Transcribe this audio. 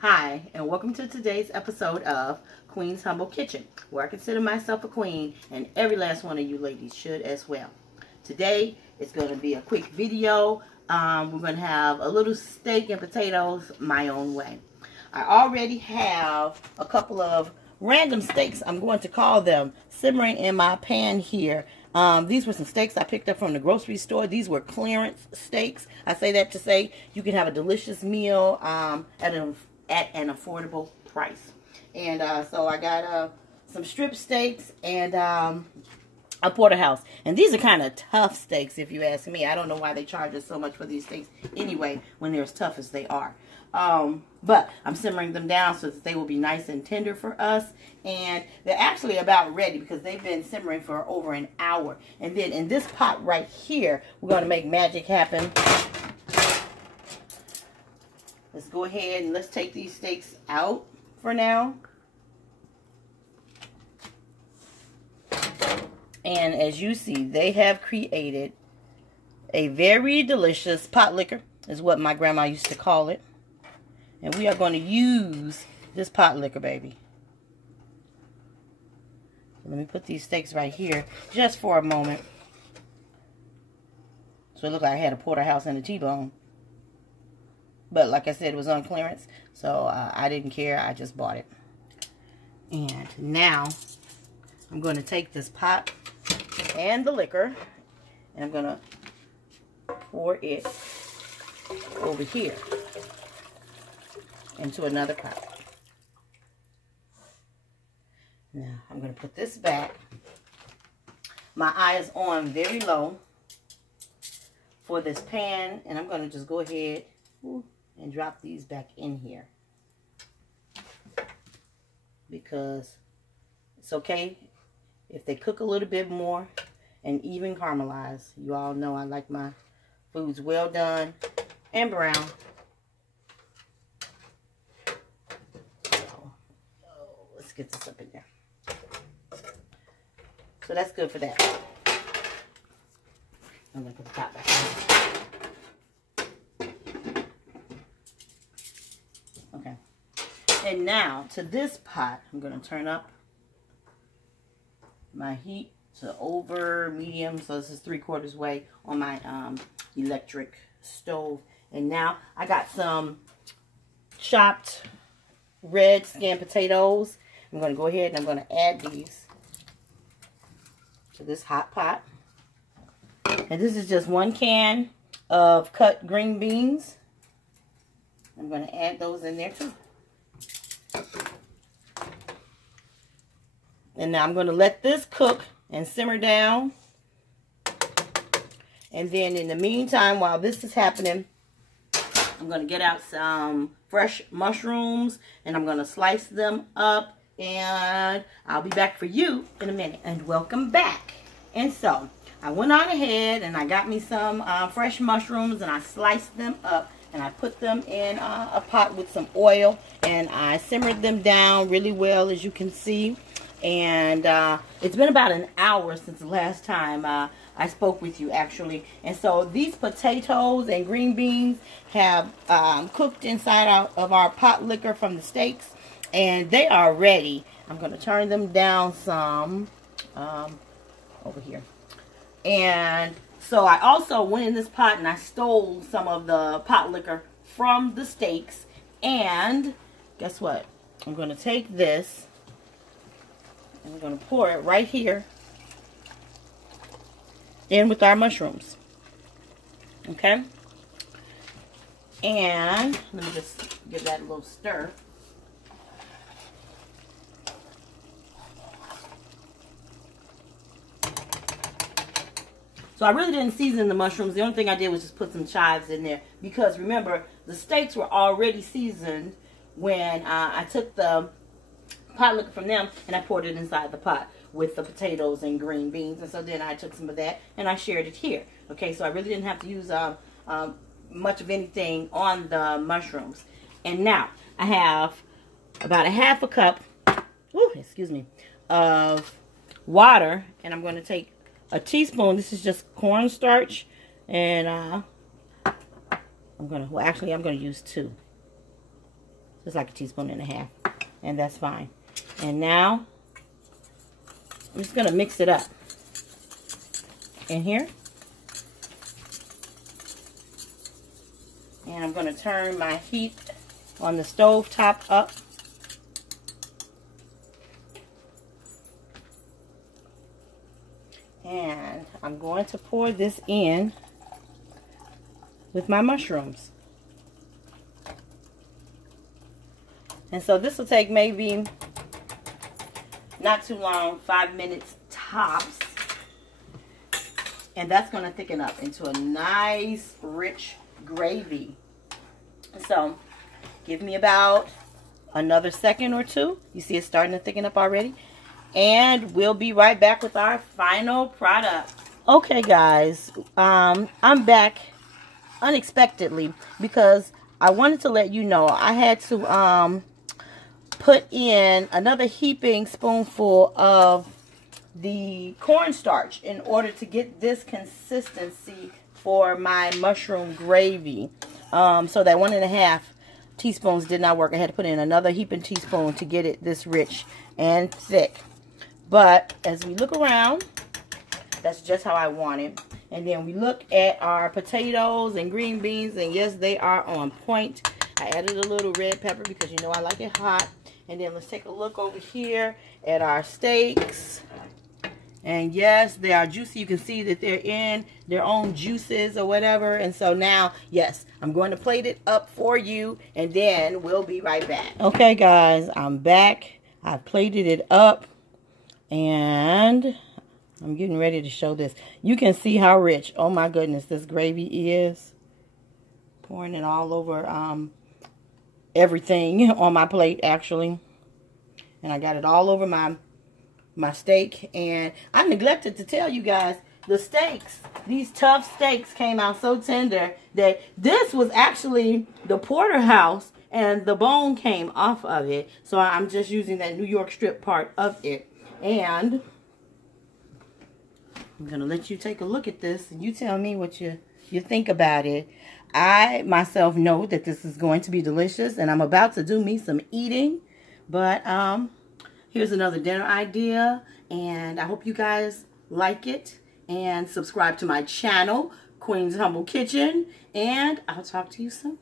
Hi, and welcome to today's episode of Queen's Humble Kitchen, where I consider myself a queen, and every last one of you ladies should as well. Today, it's going to be a quick video. We're going to have a little steak and potatoes my own way. I already have a couple of random steaks, I'm going to call them, simmering in my pan here. These were some steaks I picked up from the grocery store. These were clearance steaks. I say that to say you can have a delicious meal at an affordable price. And so I got some strip steaks and a porterhouse. And these are kind of tough steaks, if you ask me. I don't know why they charge us so much for these steaks anyway when they're as tough as they are. But I'm simmering them down so that they will be nice and tender for us. And they're actually about ready because they've been simmering for over an hour. And then in this pot right here, we're going to make magic happen. Let's go ahead and let's take these steaks out for now. And as you see, they have created a very delicious pot liquor, is what my grandma used to call it. And we are going to use this pot liquor, baby. Let me put these steaks right here just for a moment. So it looked like I had a porterhouse and a T-bone. But like I said, it was on clearance, so I didn't care. I just bought it. And now I'm going to take this pot and the liquor, and I'm going to pour it over here into another pot. Now I'm going to put this back. My eye is on very low for this pan, and I'm going to just go ahead and drop these back in here because it's okay if they cook a little bit more and even caramelize. You all know I like my foods well done and brown. So, let's get this up in there. So that's good for that. I'm going to put the top back on. Okay. And now to this pot, I'm going to turn up my heat to over medium. So this is 3/4 way on my electric stove. And now I got some chopped red skin potatoes. I'm going to go ahead and I'm going to add these to this hot pot. And this is just 1 can of cut green beans. I'm going to add those in there too. And now I'm going to let this cook and simmer down. And then in the meantime, while this is happening, I'm going to get out some fresh mushrooms and I'm going to slice them up. And I'll be back for you in a minute. And welcome back. And so I went on ahead and I got me some fresh mushrooms and I sliced them up. And I put them in a pot with some oil. And I simmered them down really well, as you can see. And it's been about an hour since the last time I spoke with you, actually. And so these potatoes and green beans have cooked inside of our pot liquor from the steaks. And they are ready. I'm going to turn them down some over here. And so I also went in this pot and I stole some of the pot liquor from the steaks. And guess what? I'm going to take this and I'm going to pour it right here in with our mushrooms. Okay? And let me just give that a little stir. So I really didn't season the mushrooms. The only thing I did was just put some chives in there. Because remember, the steaks were already seasoned when I took the pot liquor from them and I poured it inside the pot with the potatoes and green beans. And so then I took some of that and I shared it here. Okay, so I really didn't have to use much of anything on the mushrooms. And now I have about a half a cup, excuse me, of water. And I'm going to take a teaspoon. This is just cornstarch, and I'm gonna use 2. just like a teaspoon and a half. And that's fine. And now, I'm just going to mix it up in here. And I'm going to turn my heat on the stove top up. And I'm going to pour this in with my mushrooms. And so this will take maybe not too long, 5 minutes tops. And that's going to thicken up into a nice, rich gravy. So give me about another second or two. You see it's starting to thicken up already. And we'll be right back with our final product. Okay, guys, I'm back unexpectedly because I wanted to let you know I had to put in another heaping spoonful of the cornstarch in order to get this consistency for my mushroom gravy. So that 1.5 teaspoons did not work. I had to put in another heaping teaspoon to get it this rich and thick. But as we look around, that's just how I want it. And then we look at our potatoes and green beans, and yes, they are on point. I added a little red pepper because you know I like it hot. And then let's take a look over here at our steaks. And yes, they are juicy. You can see that they're in their own juices or whatever. And so now, yes, I'm going to plate it up for you, and then we'll be right back. Okay, guys, I'm back. I've plated it up, and I'm getting ready to show this. You can see how rich, oh my goodness, this gravy is. Pouring it all over everything on my plate, actually. And I got it all over my steak. And I neglected to tell you guys, the steaks, these tough steaks came out so tender that this was actually the porterhouse and the bone came off of it. So I'm just using that New York strip part of it. And I'm going to let you take a look at this and you tell me what you think about it. I myself know that this is going to be delicious, and I'm about to do me some eating. But here's another dinner idea, and I hope you guys like it. And subscribe to my channel, Queen's Humble Kitchen, and I'll talk to you soon.